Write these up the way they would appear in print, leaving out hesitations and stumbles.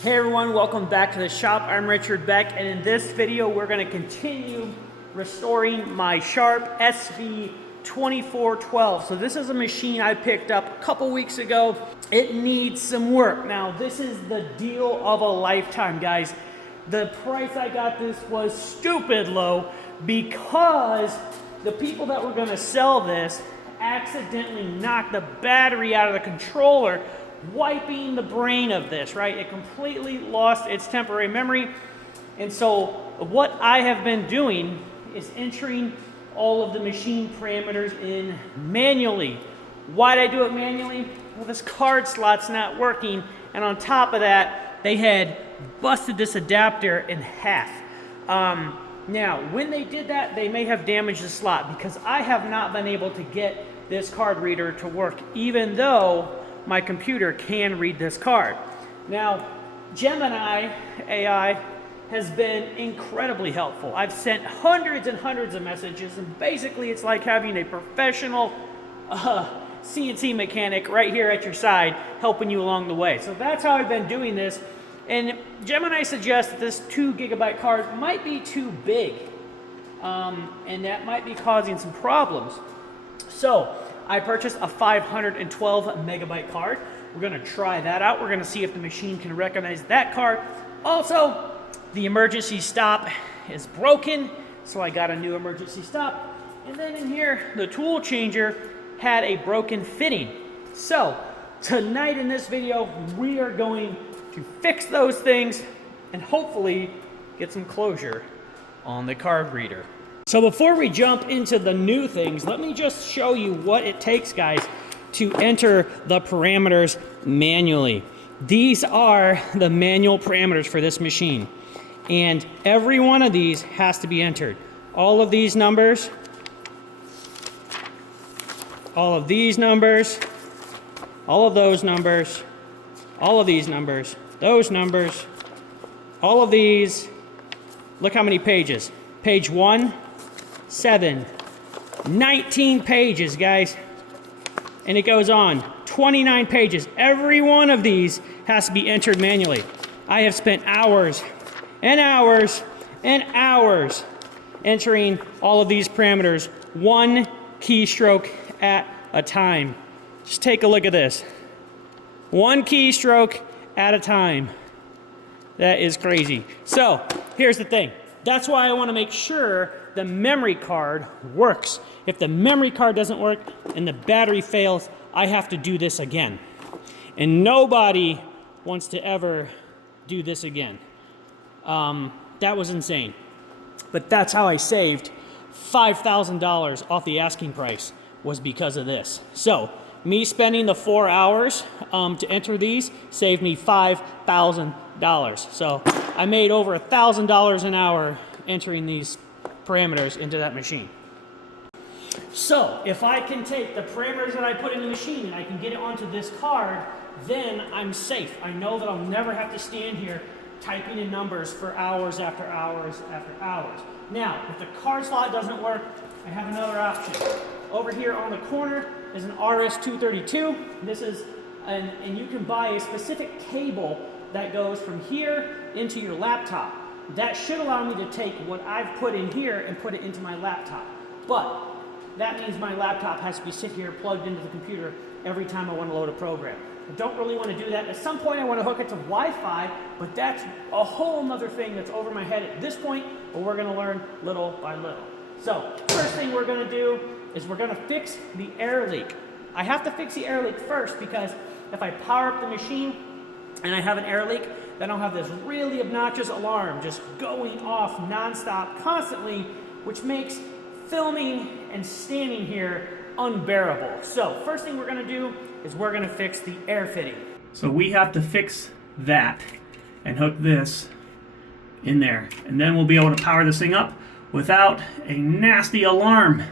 Hey everyone, welcome back to the shop. I'm Richard Beck, and in this video we're going to continue restoring my Sharp SV2412. So this is a machine I picked up a couple weeks ago. It needs some work. Now this is the deal of a lifetime, guys. The price I got this was stupid low because the people that were going to sell this accidentally knocked the battery out of the controller, wiping the brain of this, right? It completely lost its temporary memory. And so what I have been doing is entering all of the machine parameters in manually. Why'd I do it manually? Well, this card slot's not working. And on top of that, they had busted this adapter in half. Now, when they did that, they may have damaged the slot because I have not been able to get this card reader to work, even though my computer can read this card. Now, Gemini AI has been incredibly helpful. I've sent hundreds and hundreds of messages, and basically it's like having a professional CNC mechanic right here at your side helping you along the way. So that's how I've been doing this. And Gemini suggests that this 2 GB card might be too big, and that might be causing some problems. So I purchased a 512 megabyte card. We're gonna try that out. We're gonna see if the machine can recognize that card. Also, the emergency stop is broken, so I got a new emergency stop. And then in here, the tool changer had a broken fitting. So tonight in this video, we are going to fix those things and hopefully get some closure on the card reader. So before we jump into the new things, let me just show you what it takes, guys, to enter the parameters manually. These are the manual parameters for this machine, and every one of these has to be entered. All of these numbers, all of these numbers, all of those numbers, all of these numbers, those numbers, all of these. Look how many pages. Page 1, 7, 19 pages, guys. And it goes on, 29 pages. Every one of these has to be entered manually. I have spent hours and hours and hours entering all of these parameters, one keystroke at a time. Just take a look at this. One keystroke at a time. That is crazy. So here's the thing. That's why I want to make sure the memory card works. If the memory card doesn't work and the battery fails, I have to do this again. And nobody wants to ever do this again. That was insane. But that's how I saved $5,000 off the asking price, was because of this. So me spending the 4 hours to enter these saved me $5,000. So I made over $1,000 an hour entering these parameters into that machine. So if I can take the parameters that I put in the machine and I can get it onto this card, then I'm safe. I know that I'll never have to stand here typing in numbers for hours after hours after hours. Now, if the card slot doesn't work, I have another option. Over here on the corner is an RS-232. This is, and you can buy a specific cable that goes from here into your laptop. That should allow me to take what I've put in here and put it into my laptop. But that means my laptop has to be sit here plugged into the computer every time I want to load a program. I don't really want to do that. At some point I want to hook it to Wi-Fi, but that's a whole other thing that's over my head at this point, but we're going to learn little by little. So first thing we're going to do is we're going to fix the air leak. I have to fix the air leak first because if I power up the machine and I have an air leak, then I'll have this really obnoxious alarm just going off nonstop constantly, which makes filming and standing here unbearable. So first thing we're going to do is we're going to fix the air fitting. So we have to fix that and hook this in there, and then we'll be able to power this thing up without a nasty alarm.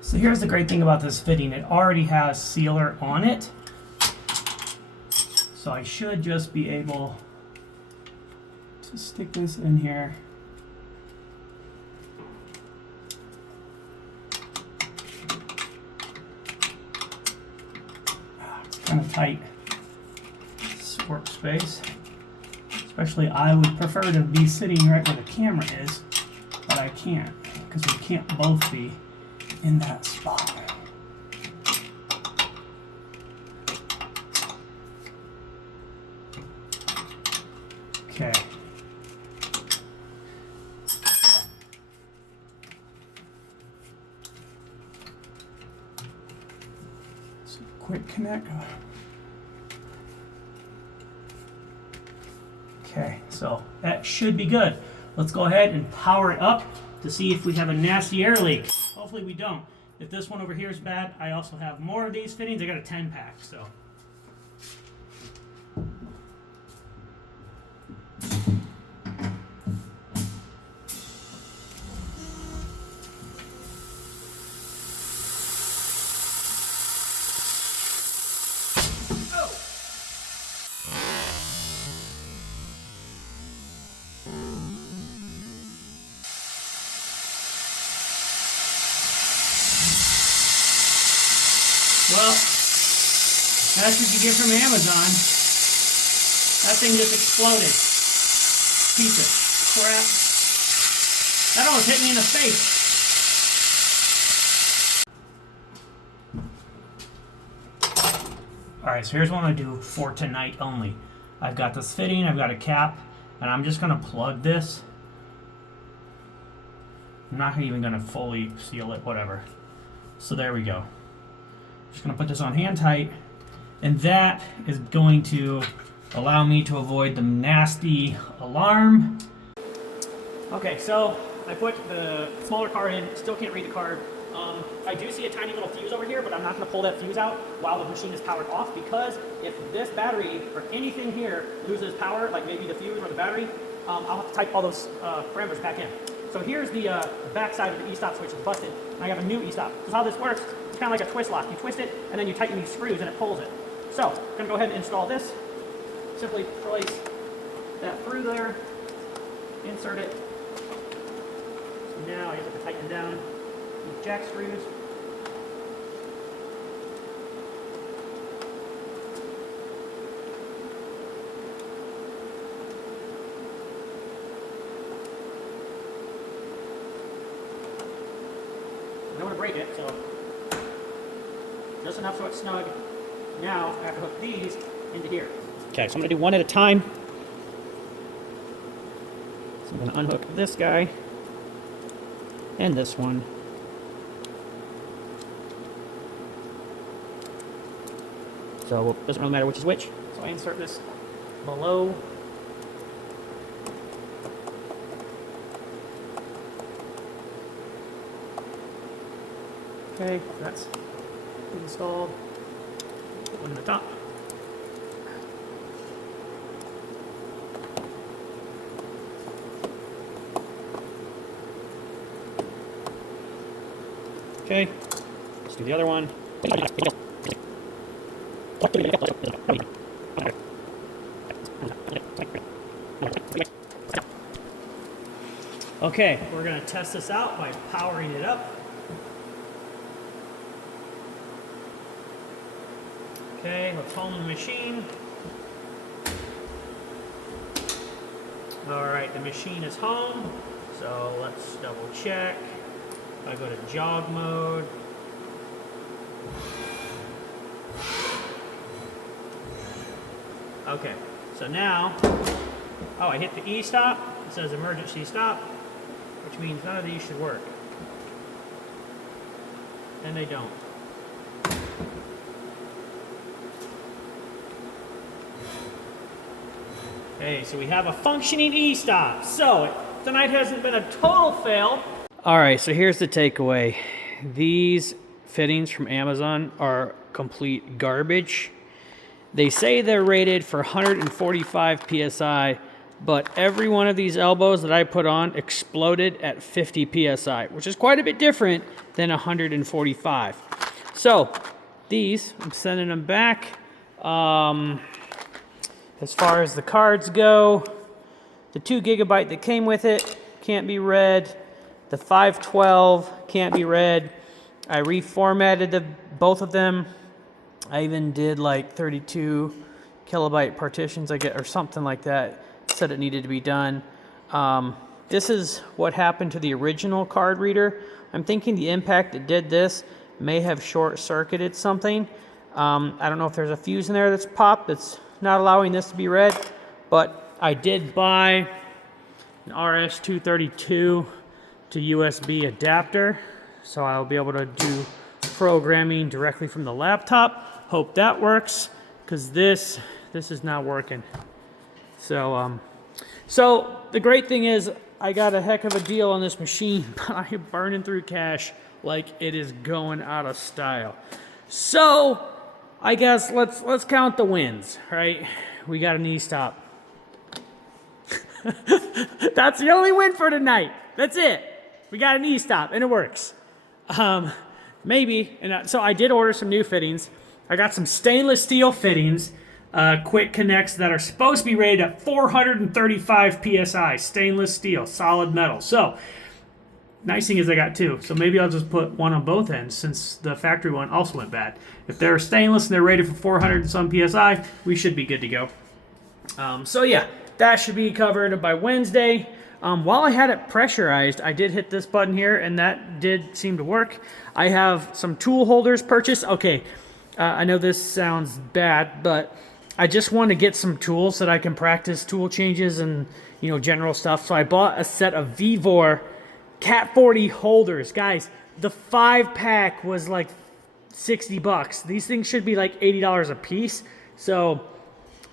So here's the great thing about this fitting. It already has sealer on it. So I should just be able to stick this in here. It's kind kind of tight workspace. Especially, I would prefer to be sitting right where the camera is, but I can't, because we can't both be in that spot. Okay. So quick connect. Okay, so that should be good. Let's go ahead and power it up to see if we have a nasty air leak. Hopefully we don't. If this one over here is bad, I also have more of these fittings. I got a 10 pack, so. Well, that's what you get from Amazon. That thing just exploded. Piece of crap. That almost hit me in the face. Alright, so here's what I'm going to do for tonight only. I've got this fitting, I've got a cap, and I'm just going to plug this. I'm not even going to fully seal it, whatever. So there we go. Just going to put this on hand tight, and that is going to allow me to avoid the nasty alarm. Okay, so I put the smaller card in, still can't read the card. I do see a tiny little fuse over here, but I'm not going to pull that fuse out while the machine is powered off, because if this battery or anything here loses power, like maybe the fuse or the battery, I'll have to type all those parameters back in. So here's the back side of the e-stop switch is busted, and I have a new e-stop. So how this works, it's kind of like a twist lock. You twist it, and then you tighten these screws, and it pulls it. So I'm going to go ahead and install this. Simply place that through there, insert it. So now I just have to tighten down these jack screws. I don't want to break it, so just enough so it's snug. Now I have to hook these into here. Okay, so I'm going to do one at a time. So I'm going to unhook this guy and this one. So it doesn't really matter which is which. So I insert this below. Okay, that's installed. Put one on the top. Okay, let's do the other one. Okay, we're going to test this out by powering it up. Okay, let's home the machine. Alright, the machine is home. So let's double check. I go to jog mode. Okay, so now, I hit the E-stop. It says emergency stop, which means none of these should work. And they don't. Okay, so we have a functioning E-stop. So tonight hasn't been a total fail. All right, so here's the takeaway. These fittings from Amazon are complete garbage. They say they're rated for 145 PSI, but every one of these elbows that I put on exploded at 50 PSI, which is quite a bit different than 145. So these, I'm sending them back. As far as the cards go, the 2 GB that came with it can't be read. The 512 can't be read. I reformatted both of them. I even did like 32 kilobyte partitions, I get, or something like that. Said it needed to be done. This is what happened to the original card reader. I'm thinking the impact that did this may have short-circuited something. I don't know if there's a fuse in there that's popped that's not allowing this to be read, but I did buy an RS-232 to USB adapter, so I'll be able to do programming directly from the laptop. Hope that works, because this is not working. So the great thing is I got a heck of a deal on this machine, but I am burning through cash like it is going out of style. So I guess let's count the wins, right? We got an e-stop. That's the only win for tonight. That's it. We got an e-stop and it works. Maybe, and so I did order some new fittings. I got some stainless steel fittings, quick connects that are supposed to be rated at 435 PSI, stainless steel, solid metal. So, nice thing is I got two. So maybe I'll just put one on both ends since the factory one also went bad. If they're stainless and they're rated for 400 and some PSI, we should be good to go. So yeah, that should be covered by Wednesday. While I had it pressurized, I did hit this button here, and that did seem to work. I have some tool holders purchased. Okay, I know this sounds bad, but I just want to get some tools so that I can practice tool changes and, you know, general stuff. So I bought a set of Vevor Cat 40 holders. Guys, the 5-pack was like 60 bucks. These things should be like $80 a piece. So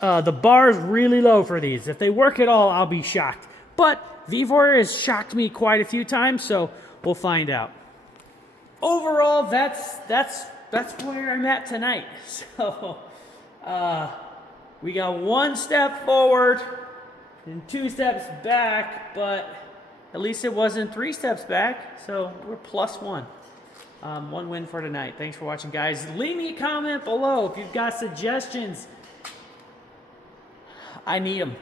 the bar is really low for these. If they work at all, I'll be shocked. But Vevor has shocked me quite a few times, so we'll find out. Overall, that's where I'm at tonight. So we got 1 step forward and 2 steps back, but at least it wasn't 3 steps back, so we're +1. 1 win for tonight. Thanks for watching, guys. Leave me a comment below if you've got suggestions. I need them.